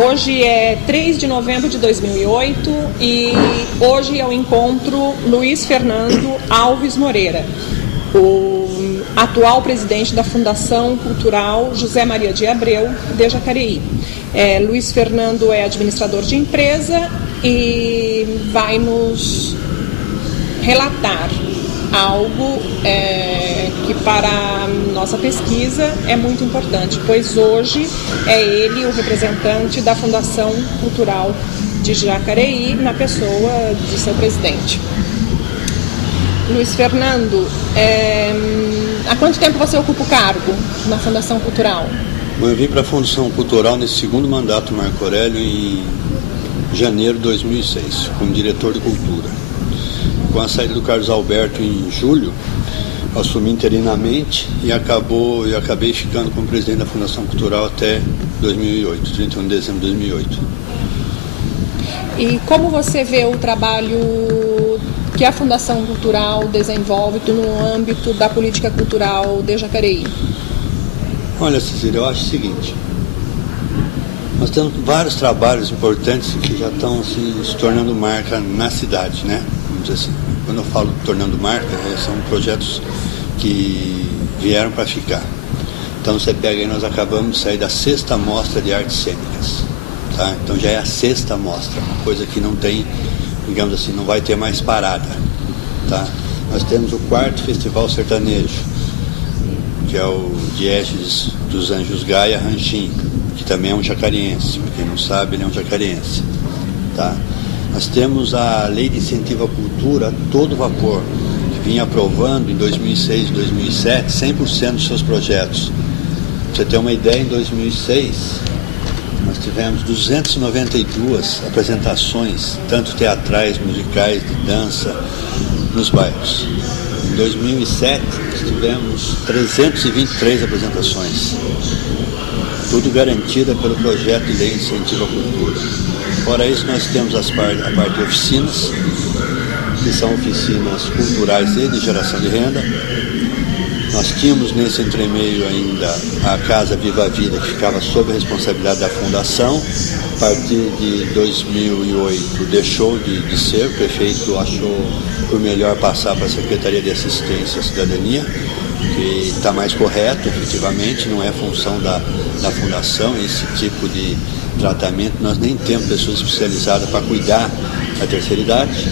Hoje é 3 de novembro de 2008 e hoje é o encontro Luiz Fernando Alves Moreira, o atual presidente da Fundação Cultural José Maria de Abreu de Jacareí. Luiz Fernando é administrador de empresa e vai nos relatar algo que para a nossa pesquisa é muito importante, pois hoje é ele o representante da Fundação Cultural de Jacareí, na pessoa de seu presidente. Luiz Fernando, há quanto tempo você ocupa o cargo na Fundação Cultural? Eu vim para a Fundação Cultural nesse segundo mandato Marco Aurélio em janeiro de 2006, como diretor de cultura. Com a saída do Carlos Alberto em julho, assumi interinamente e acabei ficando como presidente da Fundação Cultural até 2008, 31 de dezembro de 2008. E como você vê o trabalho que a Fundação Cultural desenvolve no âmbito da política cultural de Jacareí? Olha, Cecília, eu acho o seguinte: nós temos vários trabalhos importantes que já estão se tornando marca na cidade, né? Vamos dizer assim. Quando eu falo tornando marca, são projetos que vieram para ficar. Então você pega aí, nós acabamos de sair da 6ª Mostra de Artes Cênicas, tá? Então já é a 6ª mostra, uma coisa que não tem, digamos assim, não vai ter mais parada, tá? Nós temos o 4º Festival Sertanejo, que é o Diégenes dos Anjos Gaia Ranchim, que também é um jacariense, para quem não sabe, ele é um jacariense, tá? Nós temos a Lei de Incentivo à Cultura a todo vapor, que vinha aprovando em 2006 e 2007 100% dos seus projetos. Para você ter uma ideia, em 2006 nós tivemos 292 apresentações, tanto teatrais, musicais, de dança, nos bairros. Em 2007 nós tivemos 323 apresentações, tudo garantida pelo projeto de Lei de Incentivo à Cultura. Fora isso, nós temos a parte de oficinas, que são oficinas culturais e de geração de renda. Nós tínhamos nesse entremeio ainda a Casa Viva a Vida, que ficava sob a responsabilidade da Fundação. A partir de 2008 deixou de ser, o prefeito achou por melhor passar para a Secretaria de Assistência à Cidadania, que está mais correto, efetivamente, não é função da Fundação, esse tipo de tratamento. Nós nem temos pessoas especializadas para cuidar da terceira idade.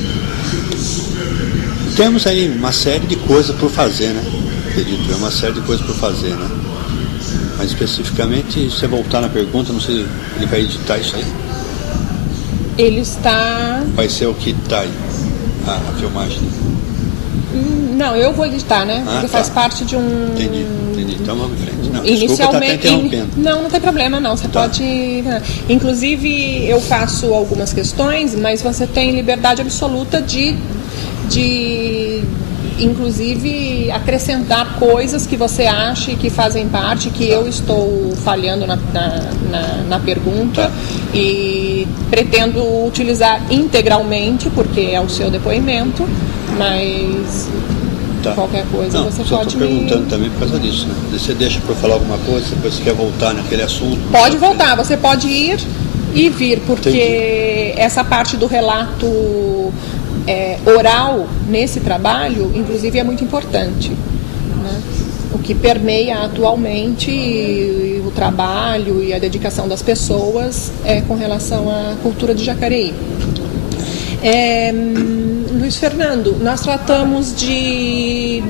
Temos aí uma série de coisas por fazer, né? Acredito, uma série de coisas por fazer, né? Mas especificamente, se você voltar na pergunta, não sei, ele vai editar isso aí? Ele está... Vai ser o que está aí, a filmagem. Não, eu vou editar, né? Porque faz parte de um... Entendi. Então vamos em frente. Não, inicialmente, desculpa, tá interrompendo. Não tem problema, não. Você pode... Inclusive, eu faço algumas questões, mas você tem liberdade absoluta de inclusive, acrescentar coisas que você acha que fazem parte, que eu estou falhando na pergunta, e pretendo utilizar integralmente, porque é o seu depoimento, mas... Qualquer coisa, você pode... Estou perguntando também por causa disso, né? Você deixa para falar alguma coisa, depois você quer voltar naquele assunto? Pode voltar, você pode ir e vir, porque essa parte do relato oral nesse trabalho, inclusive, é muito importante, né? O que permeia atualmente o trabalho e a dedicação das pessoas com relação à cultura de Jacareí. Luiz Fernando, nós tratamos de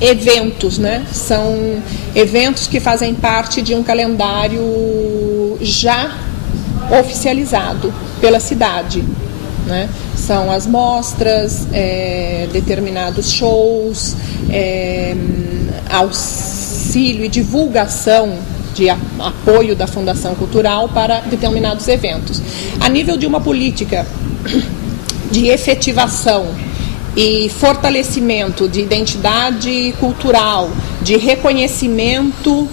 eventos, né? São eventos que fazem parte de um calendário já oficializado pela cidade, né? São as mostras, determinados shows, auxílio e divulgação de apoio da Fundação Cultural para determinados eventos. A nível de uma política de efetivação e fortalecimento de identidade cultural, de reconhecimento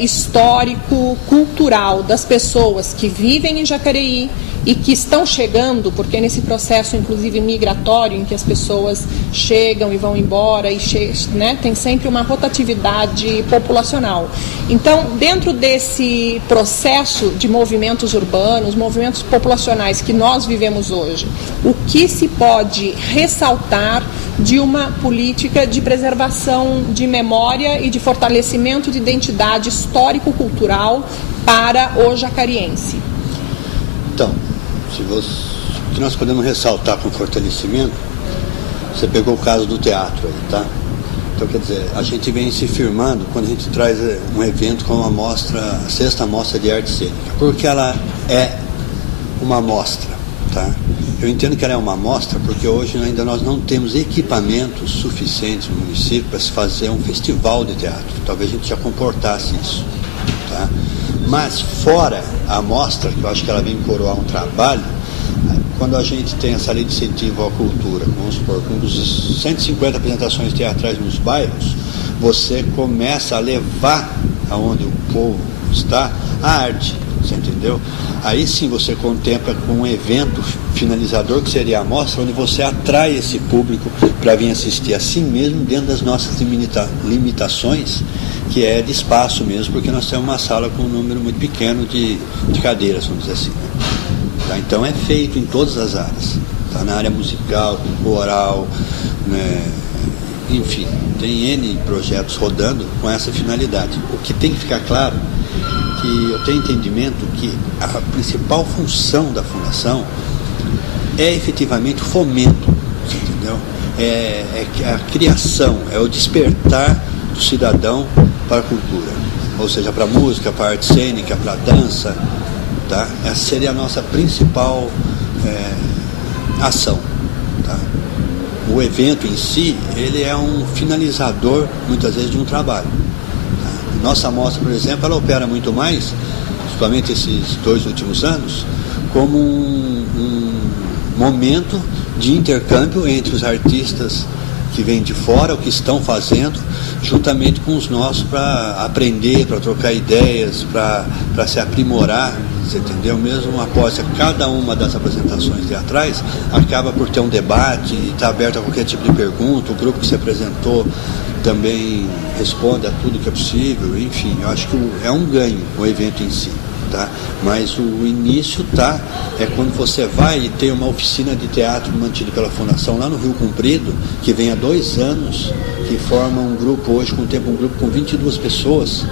histórico, cultural das pessoas que vivem em Jacareí e que estão chegando, porque nesse processo, inclusive, migratório, em que as pessoas chegam e vão embora, e tem sempre uma rotatividade populacional. Então, dentro desse processo de movimentos urbanos, movimentos populacionais que nós vivemos hoje, o que se pode ressaltar de uma política de preservação de memória e de fortalecimento de identidade histórico-cultural para o jacariense? Então, o que nós podemos ressaltar com fortalecimento, você pegou o caso do teatro aí, tá? Então, quer dizer, a gente vem se firmando quando a gente traz um evento como a 6ª Mostra de Arte Cênica, porque ela é uma mostra, tá? Eu entendo que ela é uma mostra porque hoje ainda nós não temos equipamentos suficientes no município para se fazer um festival de teatro. Talvez a gente já comportasse isso, tá? Mas fora a mostra, que eu acho que ela vem coroar um trabalho, quando a gente tem essa lei de incentivo à cultura, vamos supor, com 150 apresentações teatrais nos bairros, você começa a levar aonde o povo está a arte, você entendeu? Aí sim você contempla com um evento finalizador, que seria a mostra, onde você atrai esse público para vir assistir, assim mesmo dentro das nossas limitações, que é de espaço mesmo, porque nós temos uma sala com um número muito pequeno de cadeiras, vamos dizer assim, né? Tá? Então é feito em todas as áreas, tá? Na área musical, coral, né? Enfim, tem N projetos rodando com essa finalidade. O que tem que ficar claro, que eu tenho entendimento que a principal função da fundação é efetivamente o fomento, entendeu? É a criação, é o despertar do cidadão para a cultura, ou seja, para a música, para a arte cênica, para a dança, tá? Essa seria a nossa principal ação, tá? O evento em si, ele é um finalizador, muitas vezes, de um trabalho, tá? Nossa mostra, por exemplo, ela opera muito mais, principalmente esses 2 últimos anos, como um momento de intercâmbio entre os artistas que vêm de fora, o que estão fazendo, juntamente com os nossos, para aprender, para trocar ideias, para se aprimorar, você entendeu? Mesmo após cada uma das apresentações teatrais, acaba por ter um debate, está aberto a qualquer tipo de pergunta, o grupo que se apresentou também responde a tudo que é possível, enfim, eu acho que é um ganho o evento em si. Tá? Mas o início é quando você vai e tem uma oficina de teatro mantida pela Fundação lá no Rio Comprido, que vem há 2 anos, que forma um grupo hoje, com o tempo, um grupo com 22 pessoas,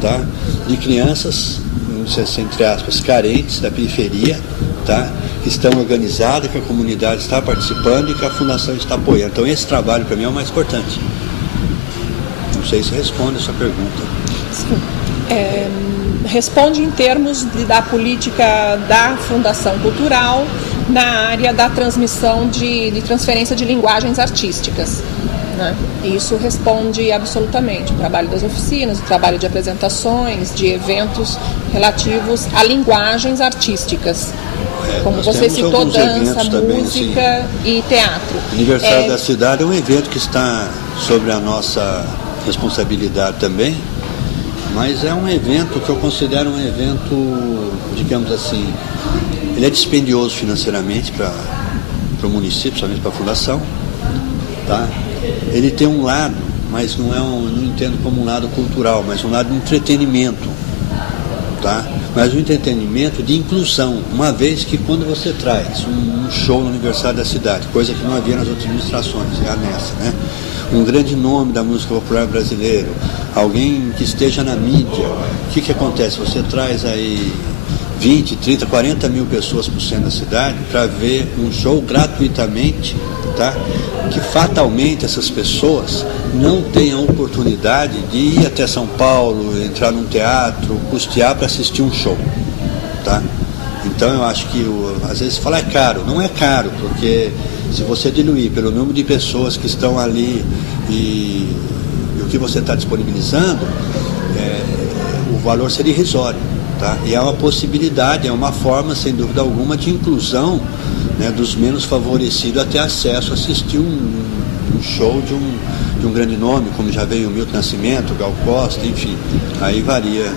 tá? De crianças, não sei se entre aspas, carentes da periferia, tá? Que estão organizadas, que a comunidade está participando e que a Fundação está apoiando. Então esse trabalho para mim é o mais importante. Não sei se responde a sua pergunta. Sim. Responde em termos da política da Fundação Cultural na área da transmissão de transferência de linguagens artísticas, né? Isso responde absolutamente o trabalho das oficinas, o trabalho de apresentações, de eventos relativos a linguagens artísticas, como você citou, dança, música e teatro. O Aniversário da Cidade é um evento que está sobre a nossa responsabilidade também, mas é um evento que eu considero um evento, digamos assim, ele é dispendioso financeiramente para o município, principalmente para a Fundação, tá? Ele tem um lado, mas não entendo como um lado cultural, mas um lado de entretenimento, tá? Mas um entretenimento de inclusão, uma vez que quando você traz um show no Aniversário da Cidade, coisa que não havia nas outras administrações, é a nessa, né? Um grande nome da música popular brasileira, alguém que esteja na mídia, o que acontece? Você traz aí 20, 30, 40 mil pessoas por cento da cidade para ver um show gratuitamente, tá? Que fatalmente essas pessoas não têm a oportunidade de ir até São Paulo, entrar num teatro, custear para assistir um show, tá? Então eu acho que às vezes fala é caro, não é caro, porque se você diluir pelo número de pessoas que estão ali e o que você está disponibilizando, o valor seria irrisório, tá? E é uma possibilidade, é uma forma, sem dúvida alguma, de inclusão, né, dos menos favorecidos a ter acesso a assistir um show de um grande nome, como já veio o Milton Nascimento, Gal Costa, enfim, aí varia.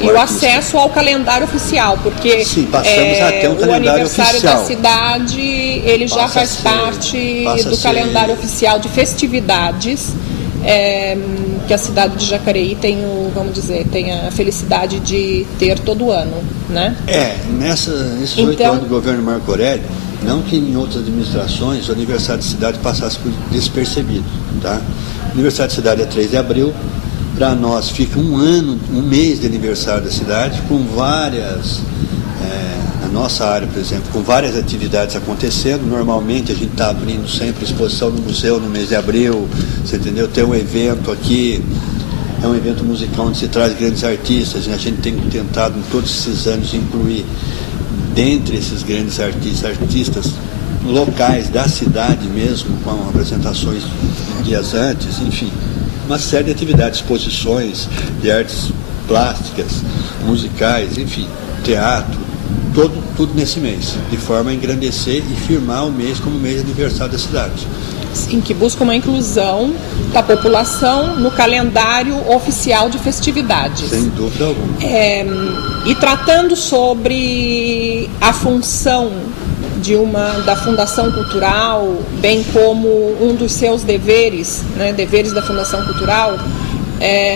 E o acesso ao calendário oficial, porque sim, passamos a ter um calendário o aniversário oficial da cidade, ele já faz parte do calendário oficial de festividades, que a cidade de Jacareí tem a felicidade de ter todo ano, né? Nesses 8 anos do governo Marco Aurélio, não que em outras administrações o aniversário de cidade passasse por despercebido, tá? O aniversário de cidade é 3 de abril, para nós fica um mês de aniversário da cidade, com várias, na nossa área, por exemplo, com várias atividades acontecendo. Normalmente a gente está abrindo sempre exposição no museu no mês de abril, você entendeu? Tem um evento aqui, é um evento musical onde se traz grandes artistas, e a gente tem tentado em todos esses anos incluir, dentre esses grandes artistas locais da cidade mesmo, com apresentações dias antes, enfim, uma série de atividades, exposições de artes plásticas, musicais, enfim, teatro, tudo nesse mês, de forma a engrandecer e firmar o mês como mês de aniversário da cidade. Em que busca uma inclusão da população no calendário oficial de festividades. Sem dúvida alguma. E tratando sobre a função da Fundação Cultural, bem como um dos seus deveres, né, deveres da Fundação Cultural,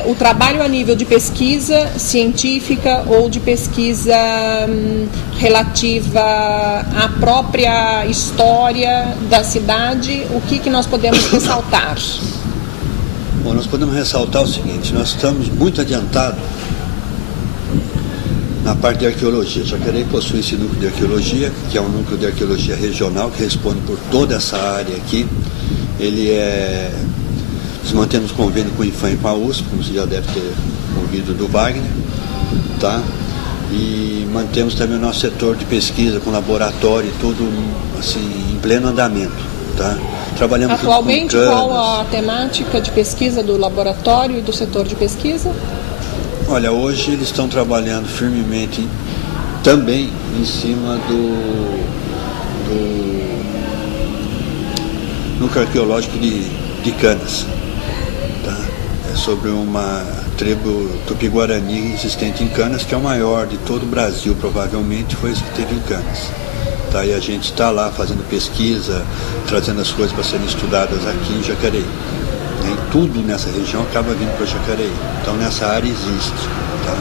o trabalho a nível de pesquisa científica ou de pesquisa relativa à própria história da cidade, o que nós podemos ressaltar? Bom, nós podemos ressaltar o seguinte: nós estamos muito adiantados na parte de arqueologia. Jacareí possui esse núcleo de arqueologia, que é um núcleo de arqueologia regional, que responde por toda essa área aqui. Nós mantemos convênio com o IFAM e com a USP, como você já deve ter ouvido do Wagner, tá? E mantemos também o nosso setor de pesquisa com laboratório e tudo assim, em pleno andamento, tá? Trabalhamos atualmente com qual a temática de pesquisa do laboratório e do setor de pesquisa? Olha, hoje eles estão trabalhando firmemente também em cima do núcleo arqueológico de Canas, tá? É sobre uma tribo tupi-guarani existente em Canas, que é o maior de todo o Brasil, provavelmente foi esse que teve em Canas. Tá? E a gente está lá fazendo pesquisa, trazendo as coisas para serem estudadas aqui em Jacareí. E tudo nessa região acaba vindo para Jacareí. Então nessa área existe, tá?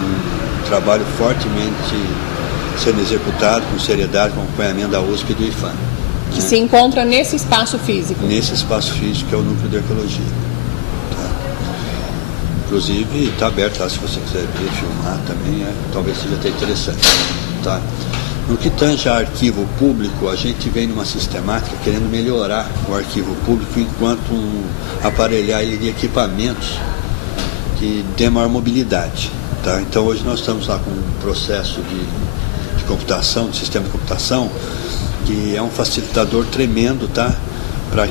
Um trabalho fortemente sendo executado com seriedade, com acompanhamento da USP e do IFAM. Que se encontra nesse espaço físico. Nesse espaço físico, que é o núcleo de arqueologia. Tá? Inclusive está aberto lá, se você quiser ver, filmar também, talvez seja até interessante. Tá? No que tange a arquivo público, a gente vem numa sistemática querendo melhorar o arquivo público enquanto aparelhar ele de equipamentos que dê maior mobilidade. Tá? Então hoje nós estamos lá com um processo de computação, de sistema de computação, que é um facilitador tremendo, tá? Para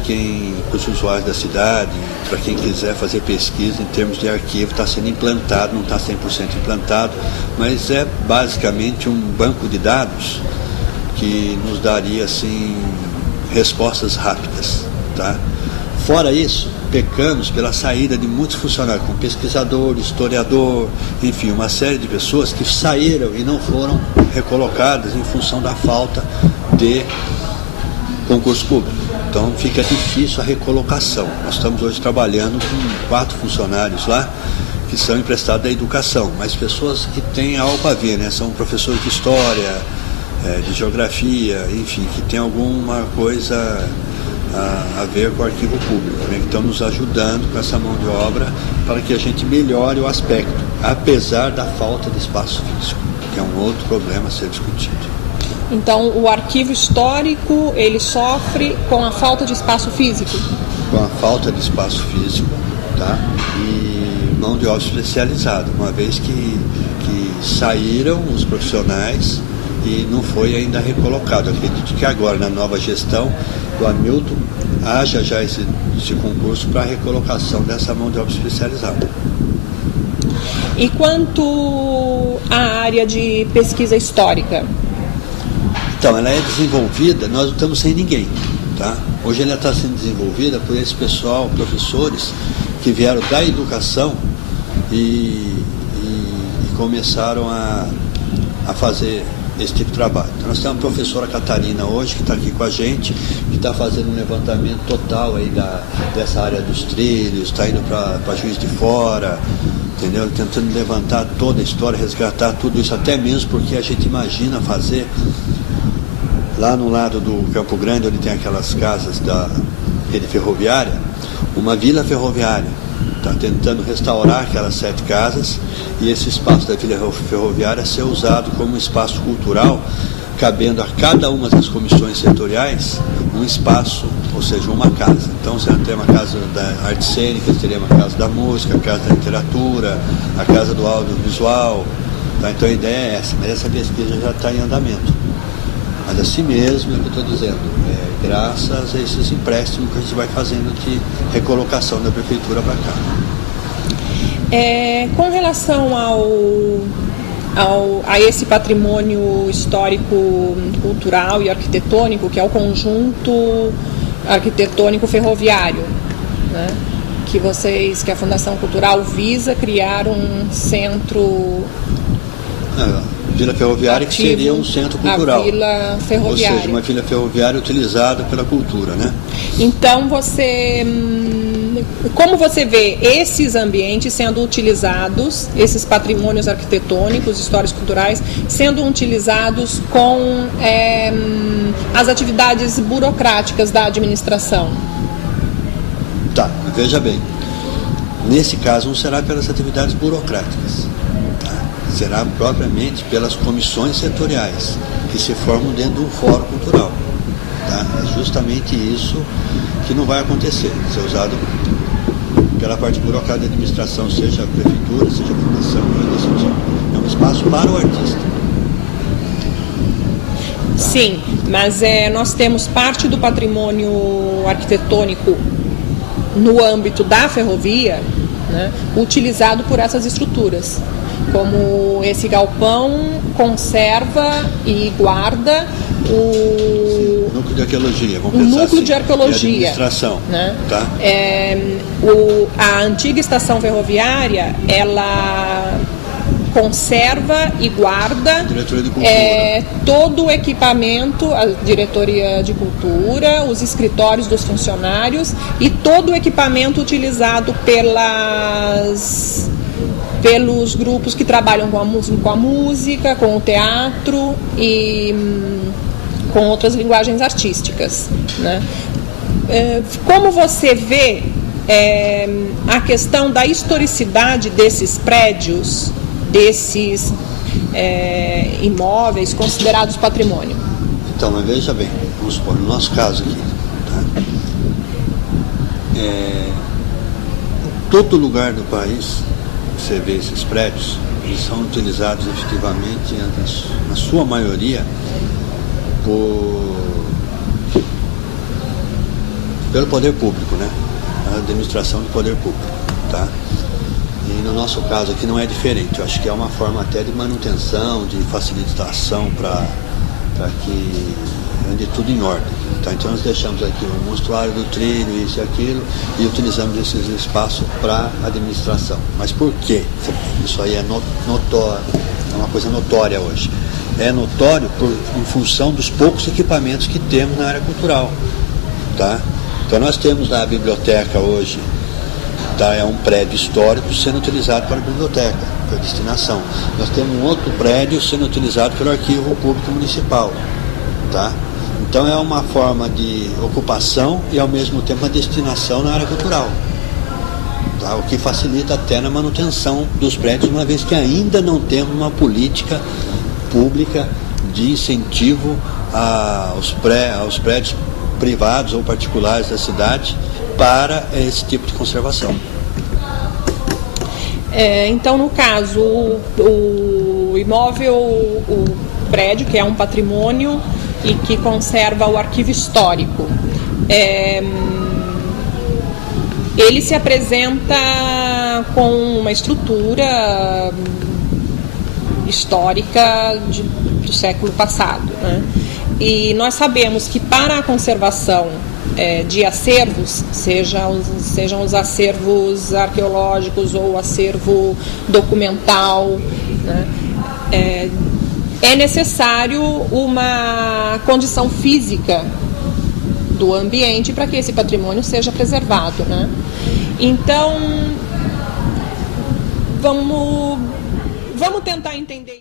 os usuários da cidade, para quem quiser fazer pesquisa em termos de arquivo, está sendo implantado, não está 100% implantado, mas é basicamente um banco de dados que nos daria assim respostas rápidas, tá? Fora isso, pecamos pela saída de muitos funcionários, como pesquisador, historiador, enfim, uma série de pessoas que saíram e não foram recolocadas em função da falta de concurso público. Então fica difícil a recolocação. Nós estamos hoje trabalhando com 4 funcionários lá que são emprestados da educação, mas pessoas que têm algo a ver, né? São professores de história, de geografia, enfim, que tem alguma coisa a ver com o arquivo público, né? Que estão nos ajudando com essa mão de obra para que a gente melhore o aspecto, apesar da falta de espaço físico, que é um outro problema a ser discutido. Então, o arquivo histórico, ele sofre com a falta de espaço físico? Com a falta de espaço físico, tá? E mão de obra especializada, uma vez que saíram os profissionais e não foi ainda recolocado. Eu acredito que agora, na nova gestão do Hamilton, haja já esse concurso para a recolocação dessa mão de obra especializada. E quanto à área de pesquisa histórica? Então, ela é desenvolvida, nós não estamos sem ninguém, Tá? Hoje ela está sendo desenvolvida por esse pessoal, professores, que vieram da educação e começaram a fazer esse tipo de trabalho. Então, nós temos a professora Catarina hoje, que está aqui com a gente, que está fazendo um levantamento total aí dessa área dos trilhos, está indo para Juiz de Fora, entendeu? Tentando levantar toda a história, resgatar tudo isso, até mesmo porque a gente imagina fazer lá no lado do Campo Grande, onde tem aquelas casas da rede ferroviária, uma vila ferroviária. Está tentando restaurar aquelas 7 casas e esse espaço da vila ferroviária ser usado como espaço cultural, cabendo a cada uma das comissões setoriais um espaço, ou seja, uma casa. Então você tem uma casa da arte cênica, teria uma casa da música, a casa da literatura, a casa do audiovisual. Tá? Então a ideia é essa, mas essa pesquisa já está em andamento. Mas assim mesmo é o que eu estou dizendo, graças a esses empréstimos que a gente vai fazendo de recolocação da prefeitura para cá. Com relação a esse patrimônio histórico, cultural e arquitetônico, que é o conjunto arquitetônico ferroviário, né, que a Fundação Cultural visa criar um centro... Vila Ferroviária, que seria um centro cultural. Vila Ferroviária. Ou seja, uma vila ferroviária utilizada pela cultura, né? Então, como você vê esses ambientes sendo utilizados, esses patrimônios arquitetônicos, históricos, culturais, sendo utilizados com as atividades burocráticas da administração? Tá, veja bem. Nesse caso, não será pelas atividades burocráticas. Será propriamente pelas comissões setoriais que se formam dentro de um fórum cultural. Tá? É justamente isso que não vai acontecer, ser usado pela parte burocrática da administração, seja a prefeitura, seja a fundação, é um espaço para o artista. Tá? Sim, mas nós temos parte do patrimônio arquitetônico no âmbito da ferrovia, né, utilizado por essas estruturas. Como esse galpão conserva e guarda o núcleo de arqueologia, vamos o pensar núcleo assim, de arqueologia, e administração, né? Tá? A antiga estação ferroviária, ela conserva e guarda Diretoria de Cultura. Todo o equipamento, a diretoria de cultura, os escritórios dos funcionários e todo o equipamento utilizado pelos grupos que trabalham com a música, com o teatro e com outras linguagens artísticas, né? Como você vê a questão da historicidade desses prédios, desses imóveis considerados patrimônio? Então, mas veja bem, vamos supor, no nosso caso aqui, tá? Todo lugar do país, você vê esses prédios, eles são utilizados efetivamente, na sua maioria, pelo poder público, né? A administração do poder público, tá? E no nosso caso aqui não é diferente. Eu acho que é uma forma até de manutenção, de facilitação para que ande tudo em ordem, tá? Então nós deixamos aqui o monstruário do trilho, isso e aquilo, e utilizamos esses espaços para administração. Mas por quê? Isso aí é notório, é uma coisa notória hoje. É notório em função dos poucos equipamentos que temos na área cultural, tá? Então nós temos na biblioteca hoje, tá? É um prédio histórico sendo utilizado para a biblioteca, para destinação. Nós temos um outro prédio sendo utilizado pelo Arquivo Público Municipal, tá? Então é uma forma de ocupação e ao mesmo tempo uma destinação na área cultural, tá? O que facilita até na manutenção dos prédios, uma vez que ainda não temos uma política pública de incentivo aos prédios privados ou particulares da cidade para esse tipo de conservação. Então, no caso, o imóvel, o prédio, que é um patrimônio e que conserva o arquivo histórico, ele se apresenta com uma estrutura histórica do século passado, né? E nós sabemos que para a conservação de acervos, sejam os acervos arqueológicos ou o acervo documental, né? É necessário uma condição física do ambiente para que esse patrimônio seja preservado, né? Então, vamos tentar entender.